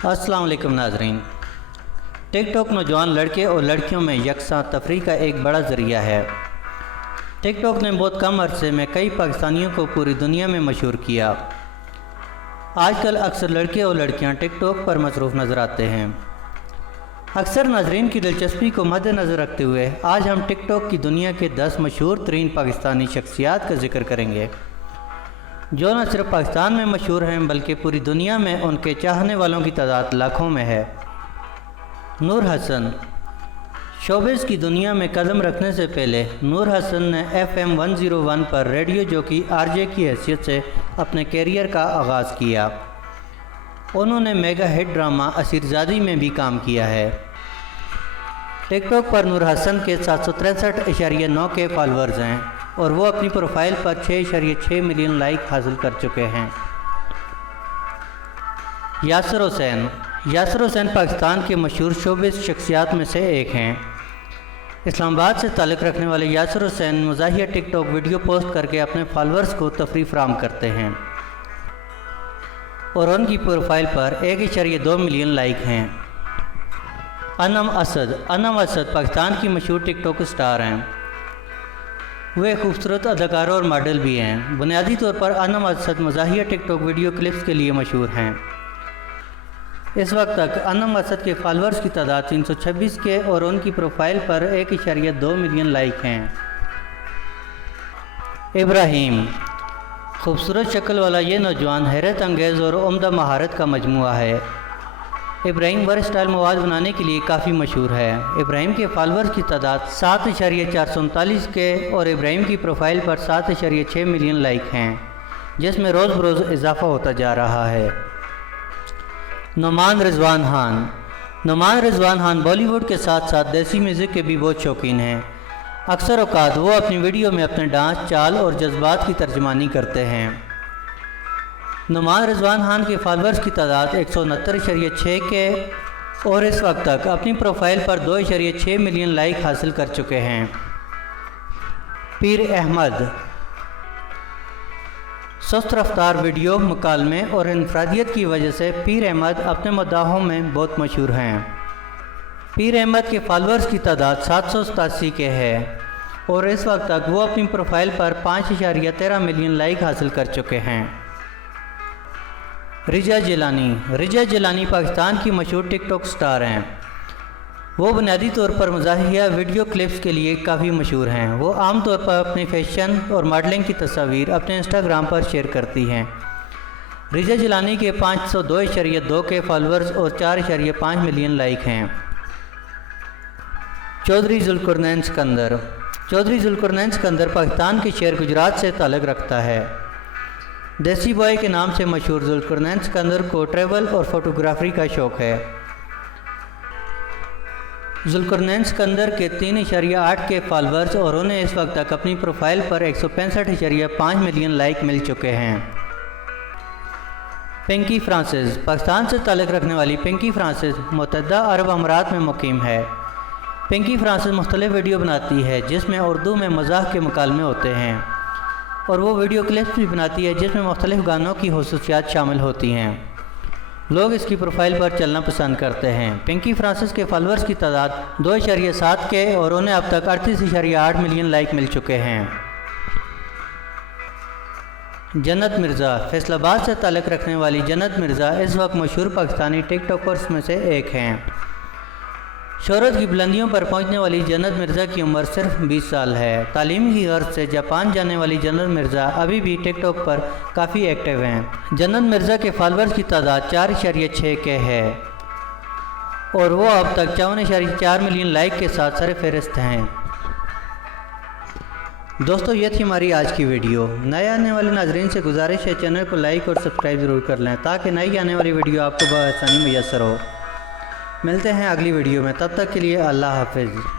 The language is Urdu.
السلام علیکم ناظرین۔ ٹک ٹاک نوجوان لڑکے اور لڑکیوں میں یکساں تفریح کا ایک بڑا ذریعہ ہے۔ ٹک ٹاک نے بہت کم عرصے میں کئی پاکستانیوں کو پوری دنیا میں مشہور کیا۔ آج کل اکثر لڑکے اور لڑکیاں ٹک ٹاک پر مصروف نظر آتے ہیں۔ اکثر ناظرین کی دلچسپی کو مد نظر رکھتے ہوئے آج ہم ٹک ٹاک کی دنیا کے 10 مشہور ترین پاکستانی شخصیات کا ذکر کریں گے، جو نہ صرف پاکستان میں مشہور ہیں بلکہ پوری دنیا میں ان کے چاہنے والوں کی تعداد لاکھوں میں ہے۔ نور حسن۔ شوبز کی دنیا میں قدم رکھنے سے پہلے نور حسن نے FM 101 پر ریڈیو جوکی RJ کی حیثیت سے اپنے کیریئر کا آغاز کیا۔ انہوں نے میگا ہٹ ڈرامہ اسیرزادی میں بھی کام کیا ہے۔ ٹک ٹاک پر نور حسن کے 763.9 کے فالورز ہیں اور وہ اپنی پروفائل پر 6.6 ملین لائک حاصل کر چکے ہیں۔ یاسر حسین۔ یاسر حسین پاکستان کے مشہور شوبز شخصیات میں سے ایک ہیں۔ اسلام آباد سے تعلق رکھنے والے یاسر حسین مزاحیہ ٹک ٹاک ویڈیو پوسٹ کر کے اپنے فالورز کو تفریح فراہم کرتے ہیں اور ان کی پروفائل پر 1.2 ملین لائک ہیں۔ انم اسد۔ انم اسد پاکستان کی مشہور ٹک ٹاک سٹار ہیں۔ وہ ایک خوبصورت اداکارہ اور ماڈل بھی ہیں۔ بنیادی طور پر انم اسد مزاحیہ ٹک ٹاک ویڈیو کلپس کے لیے مشہور ہیں۔ اس وقت تک انم اسد کے فالورز کی تعداد 326 کے اور ان کی پروفائل پر 1.2 ملین لائک ہیں۔ ابراہیم۔ خوبصورت شکل والا یہ نوجوان حیرت انگیز اور عمدہ مہارت کا مجموعہ ہے۔ ابراہیم ورسٹائل مواد بنانے کے لیے کافی مشہور ہے۔ ابراہیم کے فالورز کی تعداد 7.439 کے اور ابراہیم کی پروفائل پر 7.6 ملین لائک ہیں، جس میں روز بروز اضافہ ہوتا جا رہا ہے۔ نعمان رضوان خان۔ نعمان رضوان خان بالی ووڈ کے ساتھ ساتھ دیسی میوزک کے بھی بہت شوقین ہیں۔ اکثر اوقات وہ اپنی ویڈیو میں اپنے ڈانس، چال اور جذبات کی ترجمانی کرتے ہیں۔ نعمان رضوان خان کے فالورز کی تعداد 169.6 کے اور اس وقت تک اپنی پروفائل پر 2.6 ملین لائک حاصل کر چکے ہیں۔ پیر احمد۔ سست رفتار ویڈیو، مکالمے اور انفرادیت کی وجہ سے پیر احمد اپنے مداحوں میں بہت مشہور ہیں۔ پیر احمد کے فالورز کی تعداد 787 کے ہے اور اس وقت تک وہ اپنی پروفائل پر 5.13 ملین لائک حاصل کر چکے ہیں۔ رجا جیلانی۔ رجا جیلانی پاکستان کی مشہور ٹک ٹاک سٹار ہیں۔ وہ بنیادی طور پر مزاحیہ ویڈیو کلپس کے لیے کافی مشہور ہیں۔ وہ عام طور پر اپنے فیشن اور ماڈلنگ کی تصاویر اپنے انسٹاگرام پر شیئر کرتی ہیں۔ رجا جیلانی کے 502.2 کے فالورز اور 4.5 ملین لائک ہیں۔ چودھری ذوالقرنین سکندر۔ چودھری ذوالقرنین سکندر پاکستان کے شہر گجرات سے تعلق رکھتا ہے۔ دیسی بوائے کے نام سے مشہور ذوالقرنین سکندر کو ٹریول اور فوٹوگرافی کا شوق ہے۔ ذوالقرنین سکندر کے 3.8 کے فالورز اور انہیں اس وقت تک اپنی پروفائل پر 165.5 ملین لائک مل چکے ہیں۔ پنکی فرانسس۔ پاکستان سے تعلق رکھنے والی پنکی فرانسس متحدہ عرب امارات میں مقیم ہے۔ پنکی فرانسس مختلف ویڈیو بناتی ہے جس میں اردو میں مزاح کے مکالمے ہوتے ہیں اور وہ ویڈیو کلپس بھی بناتی ہے جس میں مختلف گانوں کی خصوصیات شامل ہوتی ہیں۔ لوگ اس کی پروفائل پر چلنا پسند کرتے ہیں۔ پنکی فرانسس کے فالورز کی تعداد 2.7 کے اور انہیں اب تک 38.8 ملین لائک مل چکے ہیں۔ جنت مرزا۔ فیصل آباد سے تعلق رکھنے والی جنت مرزا اس وقت مشہور پاکستانی ٹک ٹاکرز میں سے ایک ہیں۔ شہرت کی بلندیوں پر پہنچنے والی جنت مرزا کی عمر صرف 20 سال ہے۔ تعلیم کی غرض سے جاپان جانے والی جنت مرزا ابھی بھی ٹک ٹاک پر کافی ایکٹیو ہیں۔ جنت مرزا کے فالورز کی تعداد 4.6 کے ہے اور وہ اب تک 54.4 ملین لائک کے ساتھ سر فہرست ہیں۔ دوستو، یہ تھی ہماری آج کی ویڈیو۔ نئے آنے والے ناظرین سے گزارش ہے چینل کو لائک اور سبسکرائب ضرور کر لیں تاکہ نئی آنے والی ویڈیو آپ کو بآسانی میسر ہو۔ ملتے ہیں اگلی ویڈیو میں، تب تک کے لیے اللہ حافظ۔